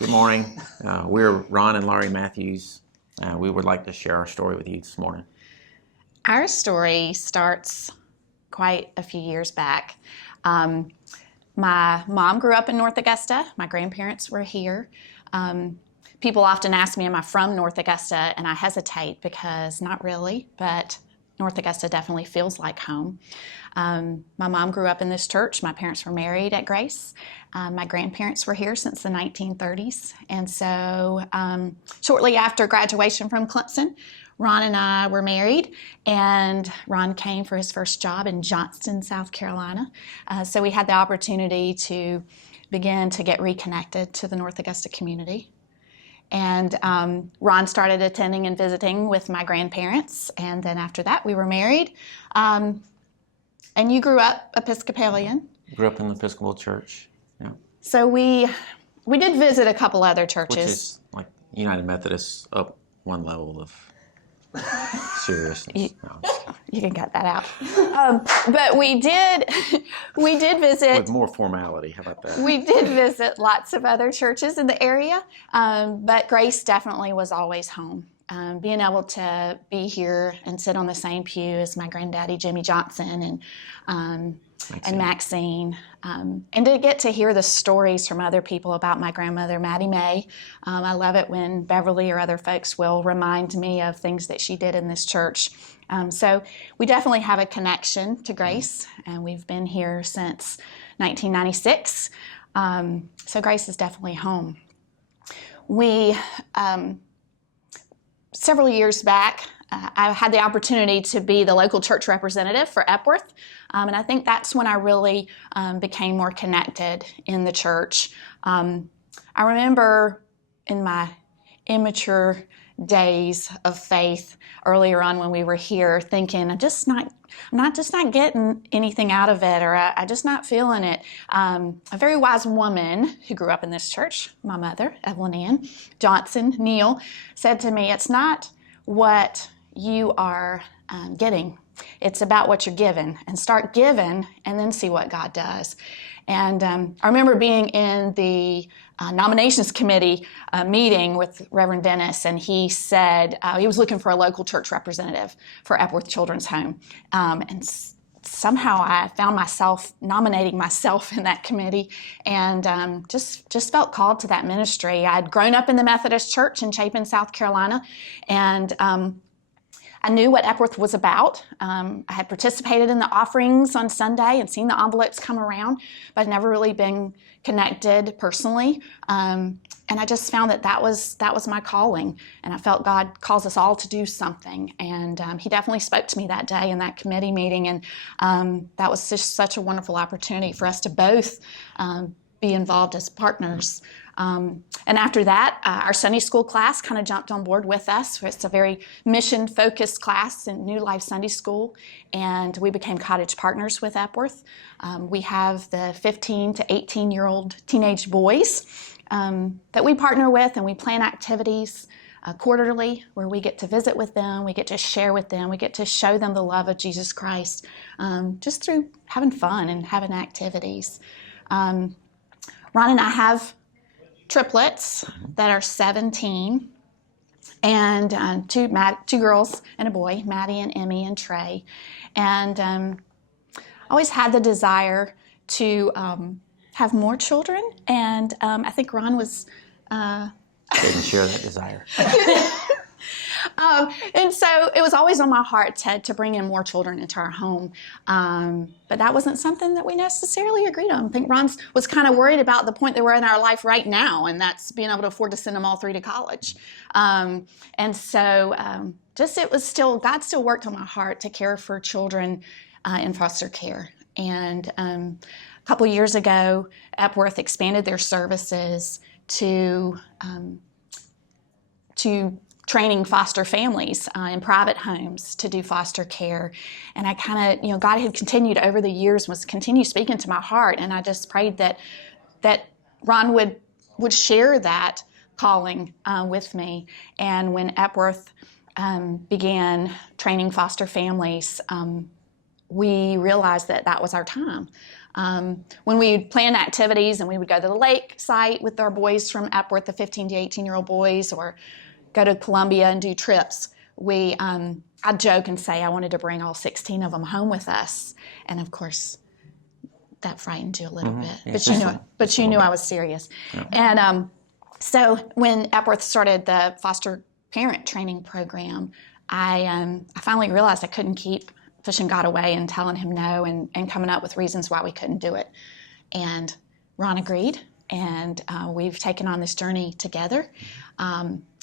Good morning. We're Ron and Laurie Matthews. We would like to share our story with you this morning. Our story starts quite a few years back. My mom grew up in North Augusta. My grandparents were here. People often ask me, am I from North Augusta? And I hesitate because not really, but North Augusta definitely feels like home. My mom grew up in this church. My parents were married at Grace. My grandparents were here since the 1930s. And so shortly after graduation from Clemson, Ron and I were married, and Ron came for his first job in Johnston, South Carolina. So we had the opportunity to begin to get reconnected to the North Augusta community. And Ron started attending and visiting with my grandparents, and then after that we were married. And you grew up Episcopalian. Grew up in the Episcopal Church. Yeah. So we did visit a couple other churches. Which is like United Methodist up one level of seriousness. You can cut that out. But we did visit. With more formality, how about that? We did visit lots of other churches in the area, but Grace definitely was always home. Being able to be here and sit on the same pew as my granddaddy, Jimmy Johnson, and Maxine, and to get to hear the stories from other people about my grandmother, Maddie Mae. I love it when Beverly or other folks will remind me of things that she did in this church. So we definitely have a connection to Grace, and we've been here since 1996. So Grace is definitely home. We, several years back, I had the opportunity to be the local church representative for Epworth, and I think that's when I really became more connected in the church. I remember in my immature days of faith earlier on when we were here thinking, I'm just not getting anything out of it, or I'm just not feeling it. A very wise woman who grew up in this church, my mother, Evelyn Ann Johnson Neal, said to me, it's not what you are getting. It's about what you're given, and start giving and then see what God does. And I remember being in the nominations committee meeting with Reverend Dennis, and he said he was looking for a local church representative for Epworth Children's Home. And somehow I found myself nominating myself in that committee, and just felt called to that ministry. I'd grown up in the Methodist Church in Chapin, South Carolina, and I knew what Epworth was about. I had participated in the offerings on Sunday and seen the envelopes come around, but I'd never really been connected personally. And I just found that was my calling. And I felt God calls us all to do something. And he definitely spoke to me that day in that committee meeting. And that was just such a wonderful opportunity for us to both be involved as partners. And after that, our Sunday school class kind of jumped on board with us. It's a very mission-focused class in New Life Sunday School, and we became cottage partners with Epworth. We have the 15 to 18-year-old teenage boys that we partner with, and we plan activities quarterly where we get to visit with them, we get to share with them, we get to show them the love of Jesus Christ just through having fun and having activities. Ron and I have triplets that are 17, and two girls and a boy, Maddie and Emmy and Trey. And I always had the desire to have more children, and I think Ron was... Didn't share that desire. And so it was always on my heart to bring in more children into our home. But that wasn't something that we necessarily agreed on. I think Ron was kind of worried about the point that we're in our life right now, and that's being able to afford to send them all three to college. And so God still worked on my heart to care for children in foster care. And a couple years ago, Epworth expanded their services to training foster families in private homes to do foster care. And I kind of, God had continued over the years, was continue speaking to my heart. And I just prayed that Ron would share that calling with me. And when Epworth began training foster families, we realized that was our time. When we would plan activities and we would go to the lake site with our boys from Epworth, the 15 to 18-year-old boys, or go to Columbia and do trips, I'd joke and say I wanted to bring all 16 of them home with us. And of course, that frightened you a little bit. Yeah, but you knew I was serious. Yeah. And so when Epworth started the foster parent training program, I finally realized I couldn't keep pushing God away and telling him no and coming up with reasons why we couldn't do it. And Ron agreed, and we've taken on this journey together.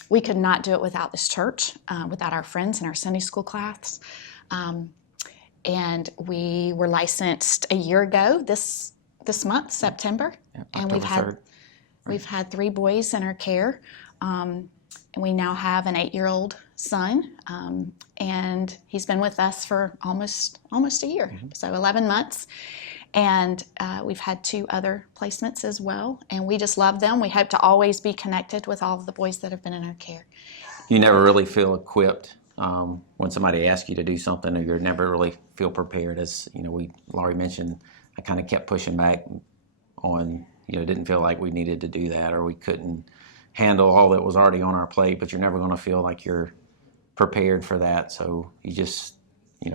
We could not do it without this church, without our friends in our Sunday school class. And we were licensed a year ago this month, September. Yeah, and October 3rd. we've had 3 boys in our care. And we now have an 8-year-old son, and he's been with us for almost a year, so 11 months. And we've had 2 other placements as well, and we just love them. We hope to always be connected with all of the boys that have been in our care. You never really feel equipped when somebody asks you to do something, or you never really feel prepared. As you know, Laurie mentioned, I kind of kept pushing back on, didn't feel like we needed to do that, or we couldn't handle all that was already on our plate, but you're never going to feel like you're prepared for that. So you just,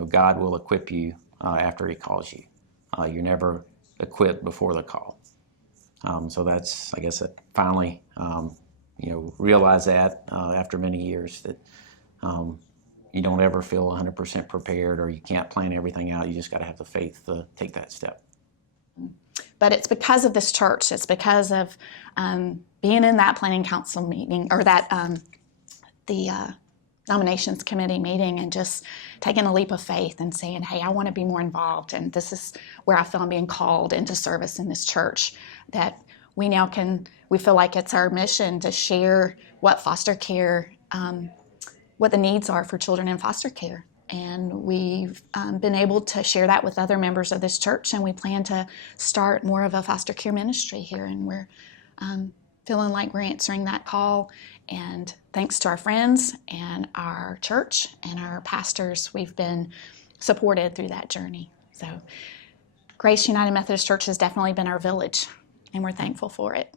God will equip you after he calls you. You're never equipped before the call. So that's, I guess, that finally, realize that after many years that you don't ever feel 100% prepared, or you can't plan everything out. You just got to have the faith to take that step. But it's because of this church. It's because of being in that planning council meeting, or that the nominations committee meeting, and just taking a leap of faith and saying, hey, I want to be more involved, and this is where I feel I'm being called into service in this church, that we feel like it's our mission to share what foster care, what the needs are for children in foster care. And we've been able to share that with other members of this church, and we plan to start more of a foster care ministry here, and we're feeling like we're answering that call. And thanks to our friends and our church and our pastors, we've been supported through that journey. So Grace United Methodist Church has definitely been our village, and we're thankful for it.